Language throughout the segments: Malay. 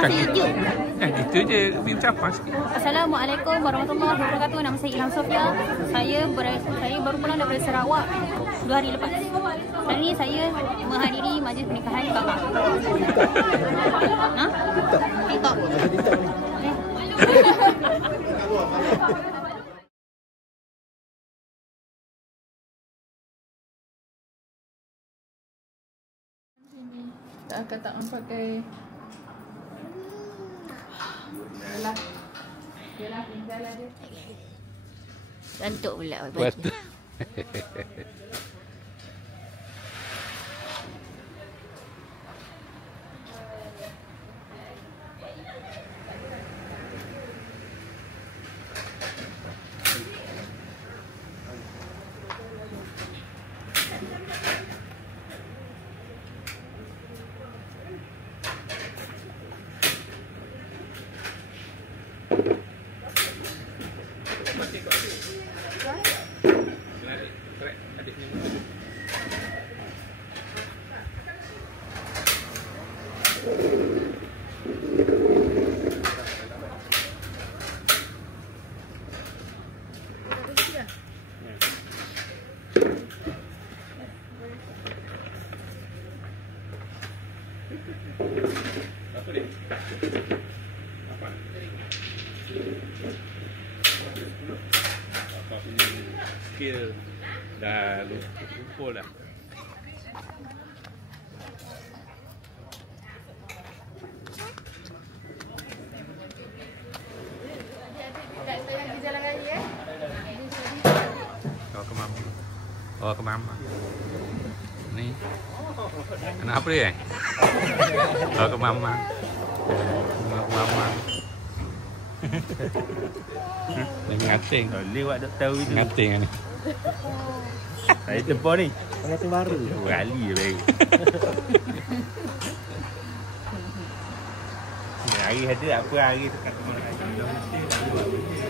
masuk YouTube. Itu je ucapan sikit. Assalamualaikum warahmatullahi wabarakatuh. Nama saya Ilham Sofia. Saya baru pulang daripada Sarawak 2 hari lepas. Hari ini saya menghadiri majlis pernikahan kakak. Ha? TikTok. Tak akan tak pakai. Yalah. Yalah, tinggallah dia. Gantuk pula. Betul. Apa ni? Apa? Apa punya skill dah lumpur dah. Oh ke mama. Ni. Anak apa dia? Oh ke mama. Ke mama. Ni ngating. Lewat tak tahu itu. Ngating ni. Saya tempur ni. Pengantin baru. Rali je baik. Hari ada apa hari tekan tengok nak ajak dah mesti tak buat benda.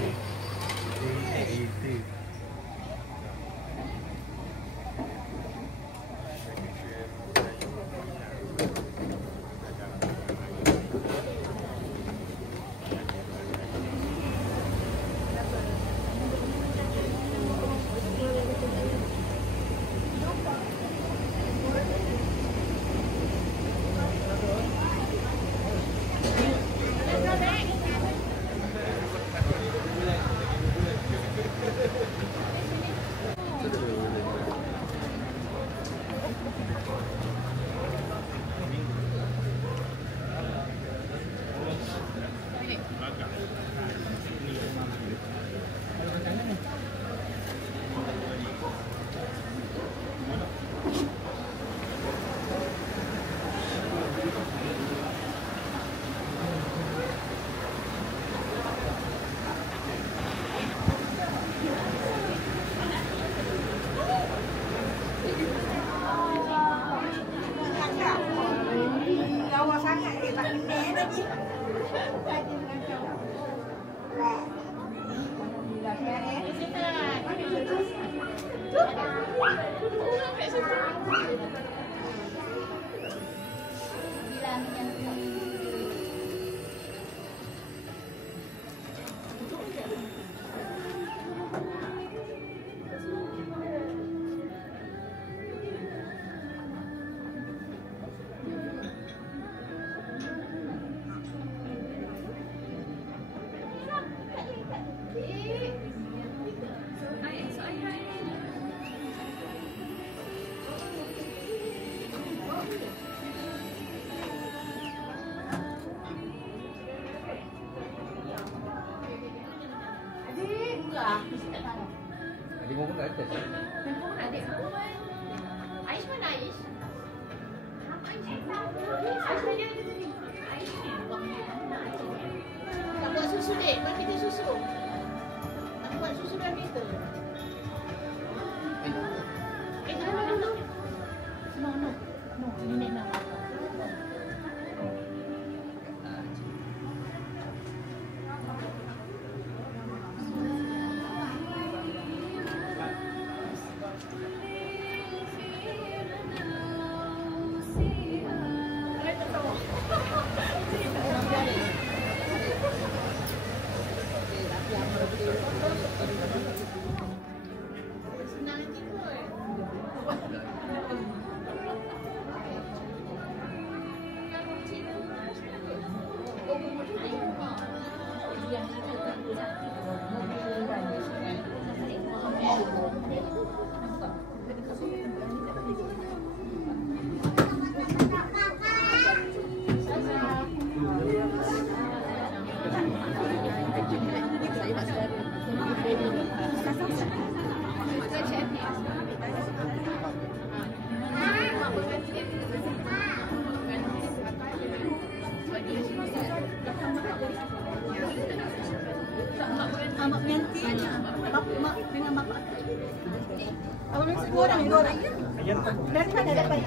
Adik pun kat atas. Adik pun. Aish mana Aish? Aish mana dia ada sini? Aish ni. Nak buat susu dek, buat kita susu. Nak buat susu dalam meter. No, ini nak. mak pengantin, mak dengan bapak. Abang mesti dua orang. Dan kan ada dapat.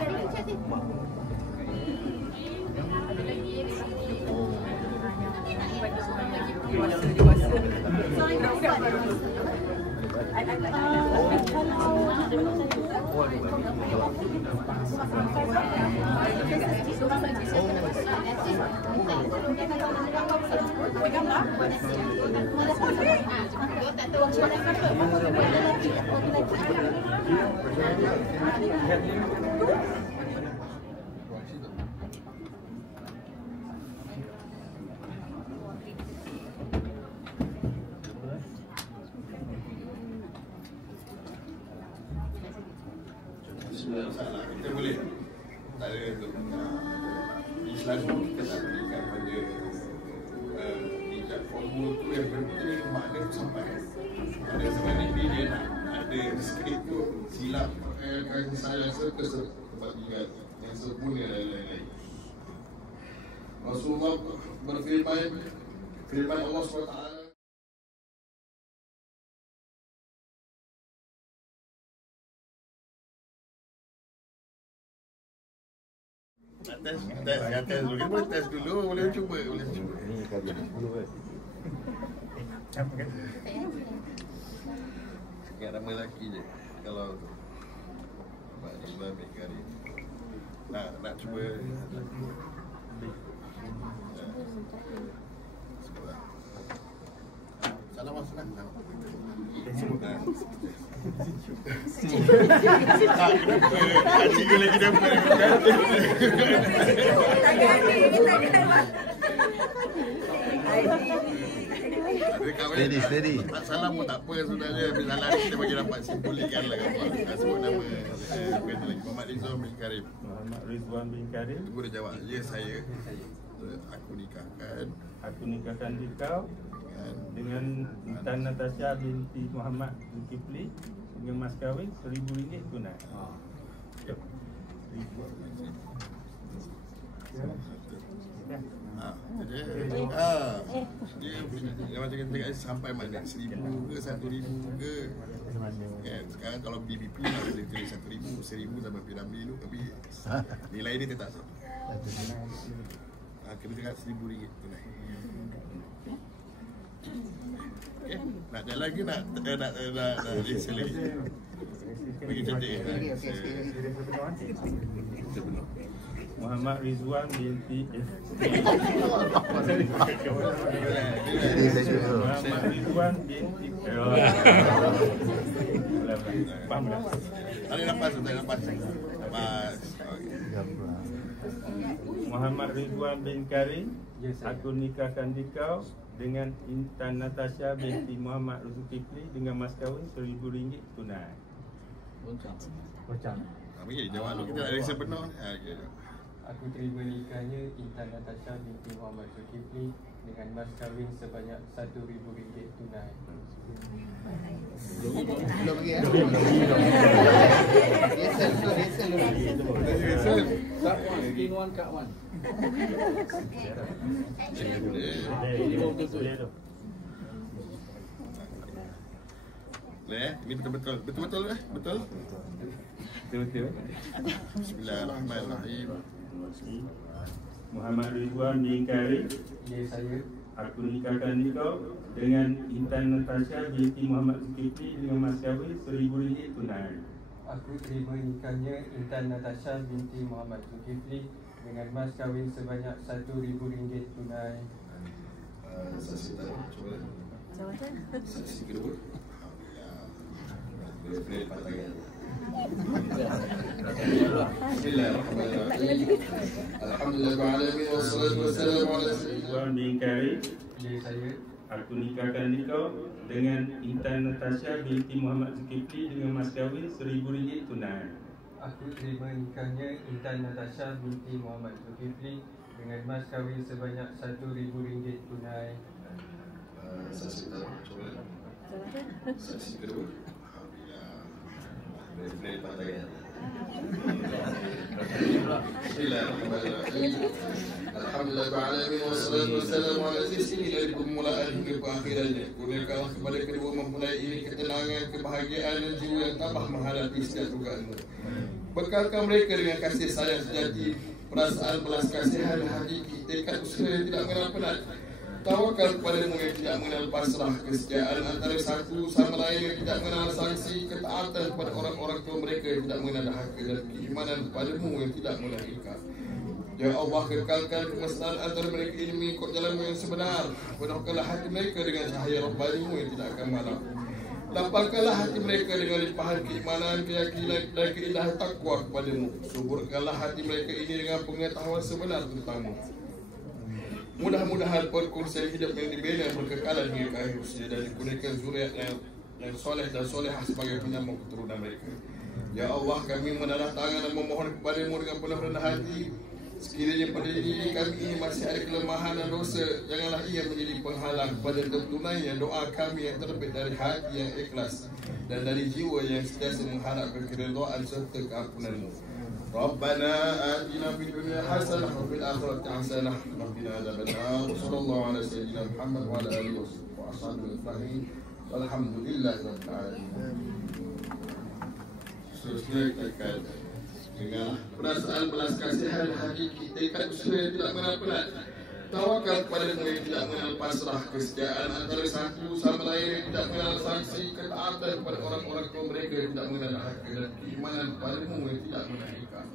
Kita boleh tak ada untuk Islam kita tak berikan pada ijab formal tu yang penting makna tu sampai. Pada sebenarnya ni dia nak ada skrip tu silap pakaikan saya rasa ke tempat tinggal yang sempurna dan lain-lain. Rasulullah firman Allah SWT Tes dulu. Kita boleh tes dulu, boleh cuba. Ni kali 10 kan. Sikit nama lelaki je. Kalau Pak Rizwan bin Karim nak cuba. Salam senang. Cikgu lagi dapat. Steady. Salam pun tak apa sebenarnya. Bila lari kita bagi dapat simpulikan lah gambar. Sebut nama kata lagi Muhammad Rizwan bin Karim. Muhammad Rizwan bin Karim. Ibu dah jawab. Ya saya. Aku nikahkan dikau dengan Intan Natasha binti Muhammad Zulkifli dengan mas kahwin RM1,000 tunai. Dia macam kita sampai mana 1,000 ke 1,000 ke kan? Sekarang kalau BBP boleh tulis 1,000 sama piramid dulu tapi nilai dia tetap sama. Kena dekat RM1,000 tunai. Okay. Nak jalan lagi nak sila bagi cantik. Muhammad Rizwan binti Muhammad Rizwan binti faham dah? Tarik nafas. Muhammad Rizwan bin Karim, aku nikahkan dikau dengan Intan Natasha binti Muhammad Zulkifli dengan mas kahwin RM1,000 tunai. Bocang. Bagi jawab dulu, kita nak rasa penuh. Aku terima nikahnya Intan Natasha binti Muhammad Zulkifli dengan mas kahwin sebanyak RM1,000 tunai. Belum lagi ya? Rehearsal. Skin one, cut one. Ini betul-betul. Betul. Bismillahirrahmanirrahim. Muhammad Rizwan bin Karim. Ya saya. Aku nikahkan kau dengan Intan Natasha binti Muhammad Zulkifli dengan mas kahwin RM1,000 tunai. Aku terima nikahnya Intan Natasha binti Muhammad Zulkifli dengan mas kahwin sebanyak RM1,000 tunai. Saksi tahu, cuba. Saksi kedua. Boleh patahkan. Bismillahirrahmanirrahim. Alhamdulillahirrahmanirrahim. Wassalatu wassalamu ala Rizwan bin Karim. Ya saya. Aku nikahkan kau dengan Intan Natasha binti Muhammad Zulkifli dengan mas kahwin RM1,000 tunai. Aku terima nikahnya Intan Natasha binti Muhammad Zulkifli dengan mas kahwin sebanyak RM1,000 tunai. Saksi tahu, cuba. Saksi kedua. Boleh patahkan. Bismillahirrahmanirrahim. Alhamdulillahirrahmanirrahim. Wassalatu wassalamu ala sayyidina dari permulaan hingga perakhirannya. Kurniakanlah kepada kedua mempelai ini ketenangan, kebahagiaan dan jiwa yang tabah menghadapi setiap dugaanmu. Bekalkan mereka dengan kasih sayang sejati, perasaan belas kasihan hakiki, tekad usaha yang tidak mengenal penat, tawakal kepadamu yang tidak mengenal pasrah, kesetiaan antara satu sama lain yang tidak mengenal sanksi, ketaatan kepada orang-orang tua mereka yang tidak mengenal dahaka, dan keimanan kepadamu yang tidak mengenal ingkar. Ya Allah, kekalkan kemesraan antara mereka ini mengikut jalanmu yang sebenar. Penuhkanlah hati mereka dengan cahaya Rabbanimu yang tidak akan malam. Lapangkanlah hati mereka dengan limpahan keimanan, keyakinan dan keindahan takwa kepadamu. Suburkanlah hati mereka ini dengan pengetahuan sebenar tentangmu. Mudah-mudahan perkongsian hidup yang dibina berkekalan hingga ke akhir usia dan dikurniakan zuriat yang soleh dan solehah sebagai penyambung keturunan mereka. Ya Allah, kami menaruh tangan dan memohon kepadamu dengan penuh rendah hati. Sekiranya pada diri kami ini masih ada kelemahan dan dosa, janganlah ia menjadi penghalang pada tertunainya doa kami yang terbit dari hati yang ikhlas dan dari jiwa yang sentiasa mengharapkan keridhaan serta keampunan-Mu. Rabbana atina fid dunya hasanah wa fil akhirati hasanah wa qina adzabannar. Sallallahu ala sayyidina Muhammad wa ala alihi wa sahbihi. Walhamdulillahirabbil alamin. Seterusnya kita akan dengan perasaan belas kasihan hakiki, tekad usaha yang tidak mengenal penat, tawakal kepada yang tidak mengenal pasrah, kesetiaan antara satu sama lain yang tidak mengenal sanksi, ketaatan kepada orang-orang tua mereka yang tidak mengenal dahaka, dan keimanan kepadamu yang tidak mengenal ingkar.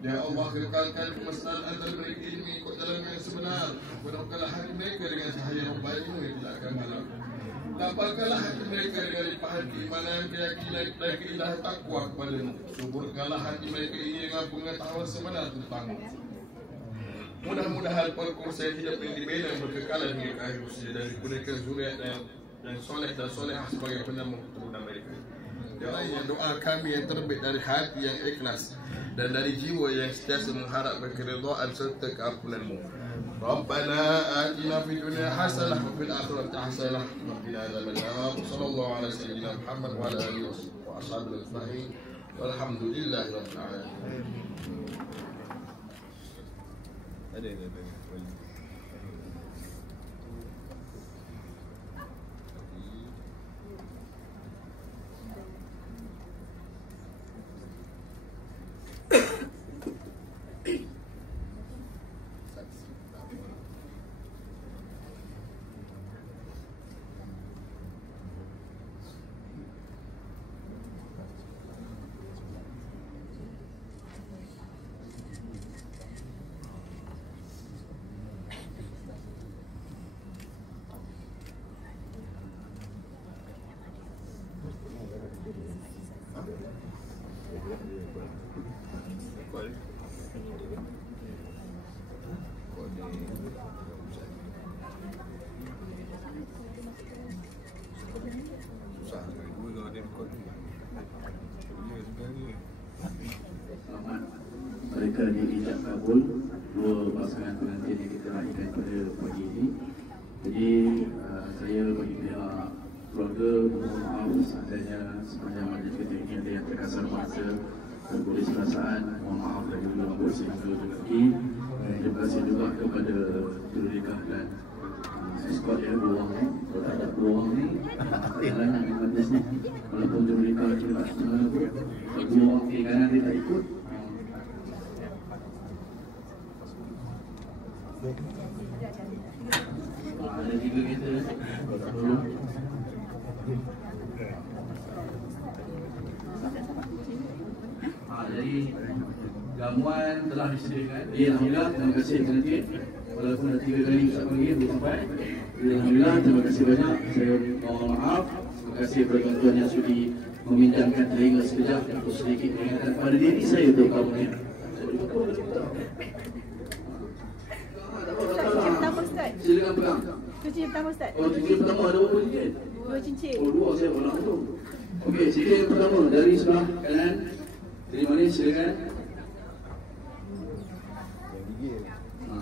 Ya Allah, kekalkan kemesraan antara mereka ini mengikut jalan yang sebenar. Penuhkanlah hati mereka dengan cahaya Rabbanimu yang tidak akan malam. Lapangkanlah hati mereka dengan limpahan keimanan, keyakinan dan keindahan takwa kepadamu. Suburkanlah hati mereka ini dengan pengetahuan sebenar tentangmu. Mudah-mudahan perkongsian hidup yang dibina berkekalan hingga ke akhir usia dan dikurniakan zuriat yang soleh dan solehah sebagai penyambung keturunan mereka. Ya Allah, doa kami yang terbit dari hati yang ikhlas dan dari jiwa yang sentiasa mengharapkan keridhaan serta keampunan-Mu. Rabbana atina fid dunya hasanah wa fil akhirati hasanah wa qina adzabannar. Sallallahu ala sayyidina Muhammad wa ala alihi wa sahbihi ajma'in. Walhamdulillahirabbil alamin. Mereka diijab kabul dua pasangan pengantin yang kita lahirkan pada pagi ini. Jadi saya bagi pihak keluarga mohon maaf seandainya sepanjang majlis kita ini ada yang terkasar masa dan boleh perasaan, mohon maaf dari dulu sehingga rezeki. Terima kasih juga kepada jurunikah dan skot yang beruang ni. Kalau tak ada beruang ni, tak ada nak majlis ni. Walaupun jurunikah kita tak semua beruang kiri kanan dia tak ikut. Ada tiga kita dulu. Jadi jamuan telah disediakan. Alhamdulillah, terima kasih pengantin. Walaupun dah 3 kali Ustaz panggil belum sampai. Alhamdulillah, terima kasih banyak. Saya mohon maaf. Terima kasih kepada tuan-tuan yang sudi meminjamkan telinga sekejap untuk sedikit peringatan pada diri saya terutamanya. Cincin pertama Ustaz. Silakan pegang. Cincin pertama Ustaz. Oh, cincin pertama ada berapa cincin? 2 cincin. Oh, 2 saya orang tu. Okey, cincin yang pertama dari sebelah kanan. Dari mana silakan.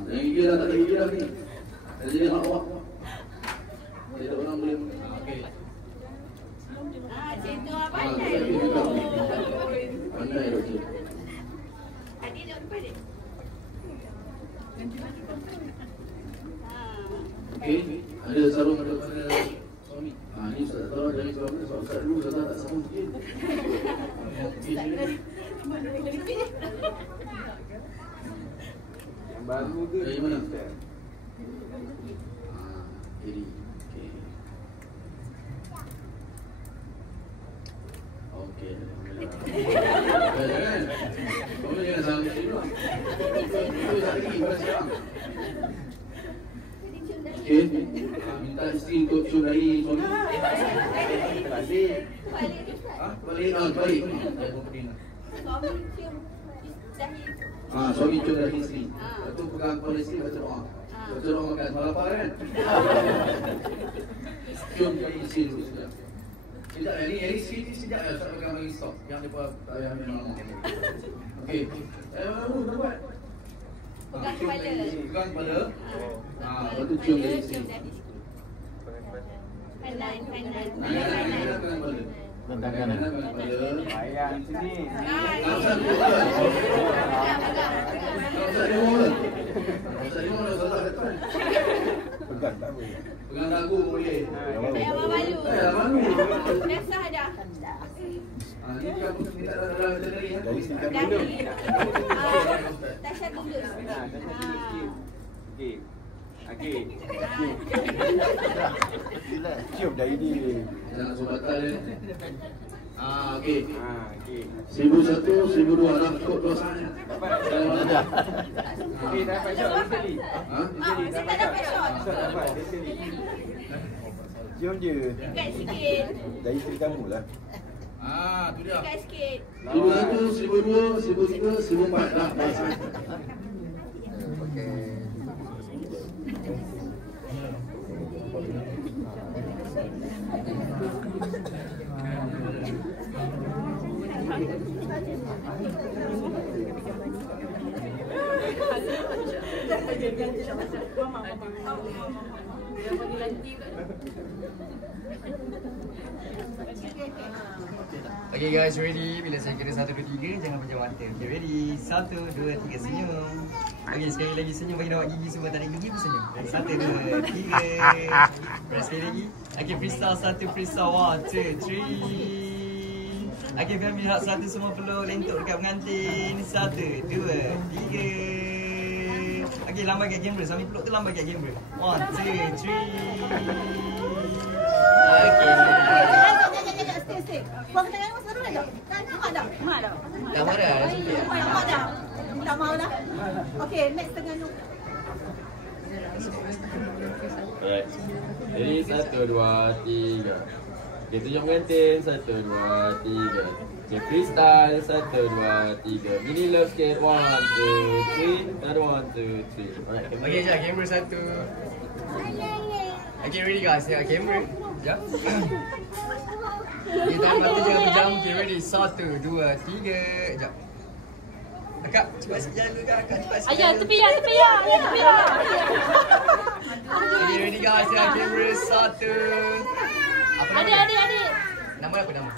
Yang gigi dah tak ada gigi dah ni. Dah jadi hak awak. Tidak orang boleh. Okey. Cikgu apa ni? Pandai doktor. Okey, ada sarung daripada suami. Ni Ustaz tak tahu dari sebab sebab Ustaz dulu Ustaz tak sarung sikit. Yang baru ke? Dari mana? Kiri. Okey. Okey. Jangan. Kamu jangan salah di sini. Itu tak lagi pada sekarang. Okey. Minta isteri untuk cium dahi suami. Balik. Balik. Balik. Suami cium dahi isteri. Lepas tu pegang kepala isteri baca doa. Baca doa makan. Sebab lapar kan? Cium dahi isteri dulu sekejap. Sekejap ni isteri ni sekejap ya. Ustaz pegang lagi stop. Yang dia tak payah ambil lama. Okey. Mana buat? Pegang kepala. Pegang kepala. Lepas tu cium dahi isteri. Kanan. Pegang kepala. Pegang kepala. Ayah sini. Ustaz Limau dah salah kata. Pegang tak boleh. Pegang dagu boleh. Saya malu. Dah sah dah. Ni kan minta dalam tadi ya. Dari sini kan dulu. Tasha tulus. Okey. Okey. Cium dari ni. Jangan suruh batal dia. Okey. Okey. 1001, 1002 dah cukup dua saatnya. Dapat. Dah. Okey, dapat shot sekali. Saya tak dapat shot. Dapat sekali. Cium je. Dekat sikit. Dari isteri kamu lah. Tu dia. Dekat sikit. 1001, 1002, 1003, 1004 dah. Okay guys, ready? Bila saya kira 1, 2, 3, jangan pejam mata. Okay, ready? 1, 2, 3, senyum. Okay, sekali lagi senyum bagi nampak gigi semua. Tak ada gigi pun senyum. 1, 2, 3. Press sekali lagi. Okay, freestyle 1, freestyle 1, 2, 3. Okay, family hak 1 semua peluk lentuk dekat pengantin. 1, 2, 3. Okay, lambat kat kamera. Sambil peluk tu lambat kat kamera. 1, 2, 3. Okay. Stay. Buang tangan masuk dulu dah. Mak dah. Tak marah, Sofia. Mak dah. Tak mau dah. Okey, next tengah nu. Alright. Jadi 1, 2, 3. Okay, tunjuk pengantin. 1, 2, 3. Okay, freestyle. 1, 2, 3. Mini love skate. 1, 2, 3. Another 1, 2, 3. Alright. Okay, sekejap. Kamera 1. Okay, ready guys. Tengok kamera. Sekejap. Okay, tahan mata jangan pejam. Okay, ready. 1, 2, 3. Sekejap. Akak, cepat sikit jalan dulu kak. Akak, cepat sikit. Ayah, tepi ya. Okay, ready guys. Tengok kamera 1. Apa nama dia? Adik. Nama apa nama?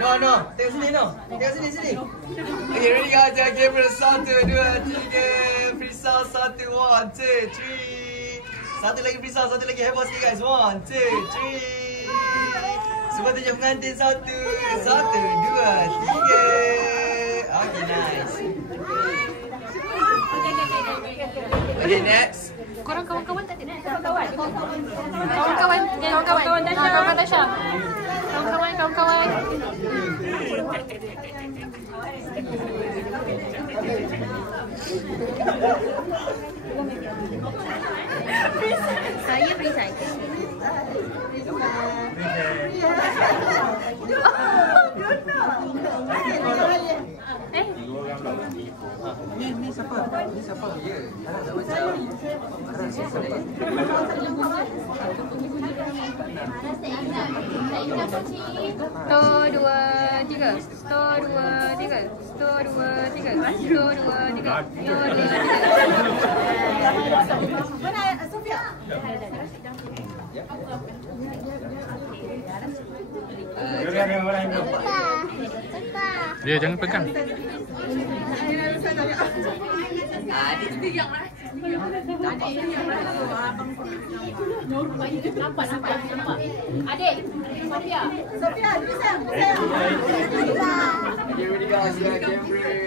No. Tengok sini, no. Tengok sini. Okay, ready guys. Tengok kamera 1, 2, 3. Freestyle 1, 1, 2, 3. Satu lagi freestyle, satu lagi heboh sikit guys. 1, 2, 3. Semua tunjuk pengantin 1, 2, 3. Okay, nice. Okay, next. Korang kawan-kawan tak ada? Kawan-kawan Tasha. Kawan-kawan. Saya freestyle. Ni siapa? Ya. Tak macam ni. Mana Sofia? Dia jangan pegang. Dia sendiri yang Nampak. Adik, Sofia. Sofia, bisa. Okay, ready guys,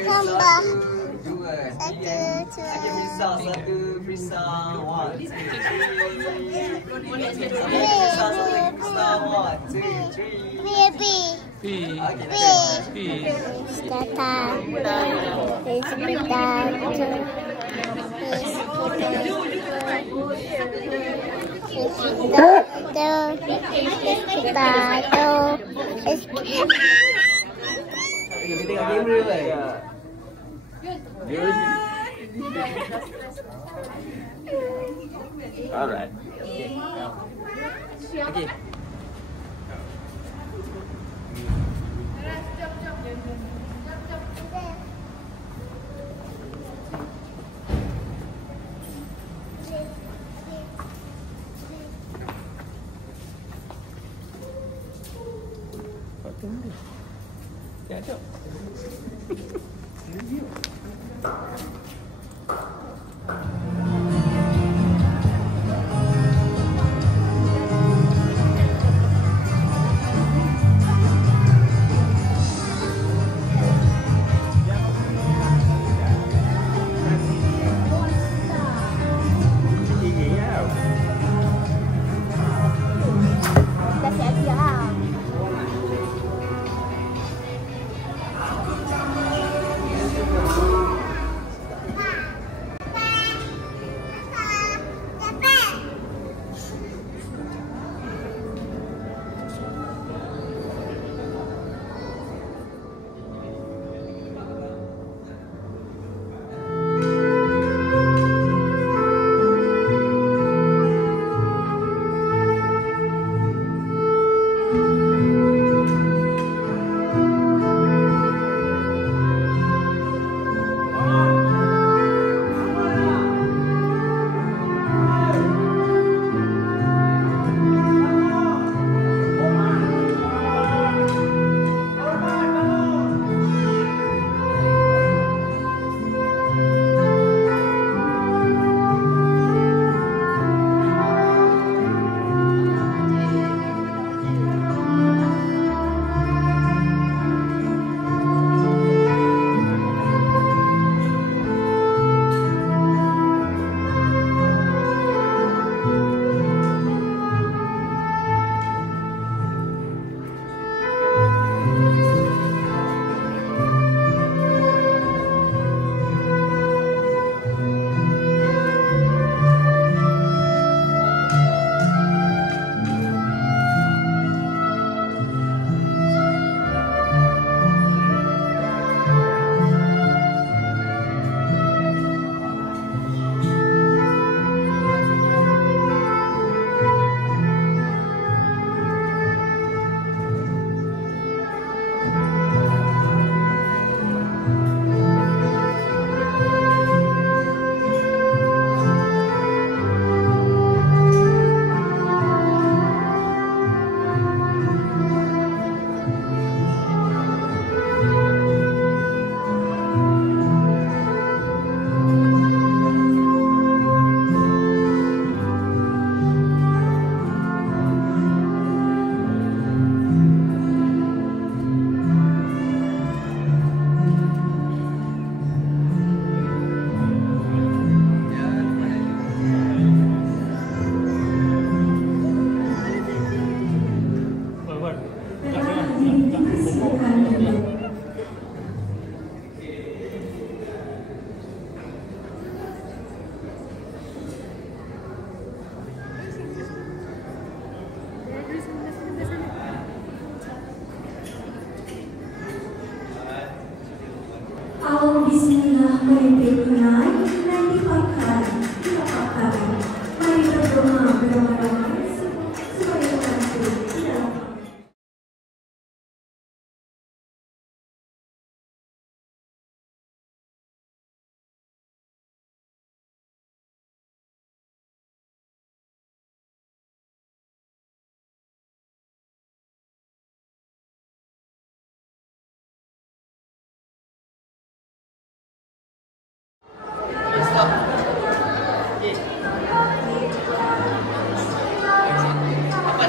Sambah. 1, 2, 3. Okay, freestyle. 1, 2, 3. Baby. Alright. Okay.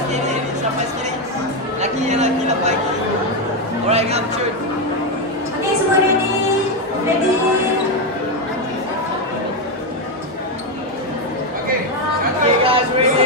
sikit ni. Sampai sikit ni. Laki lah pagi. Alright, ngam shoot. Okay, semua ready? Ready? Okay, guys, ready?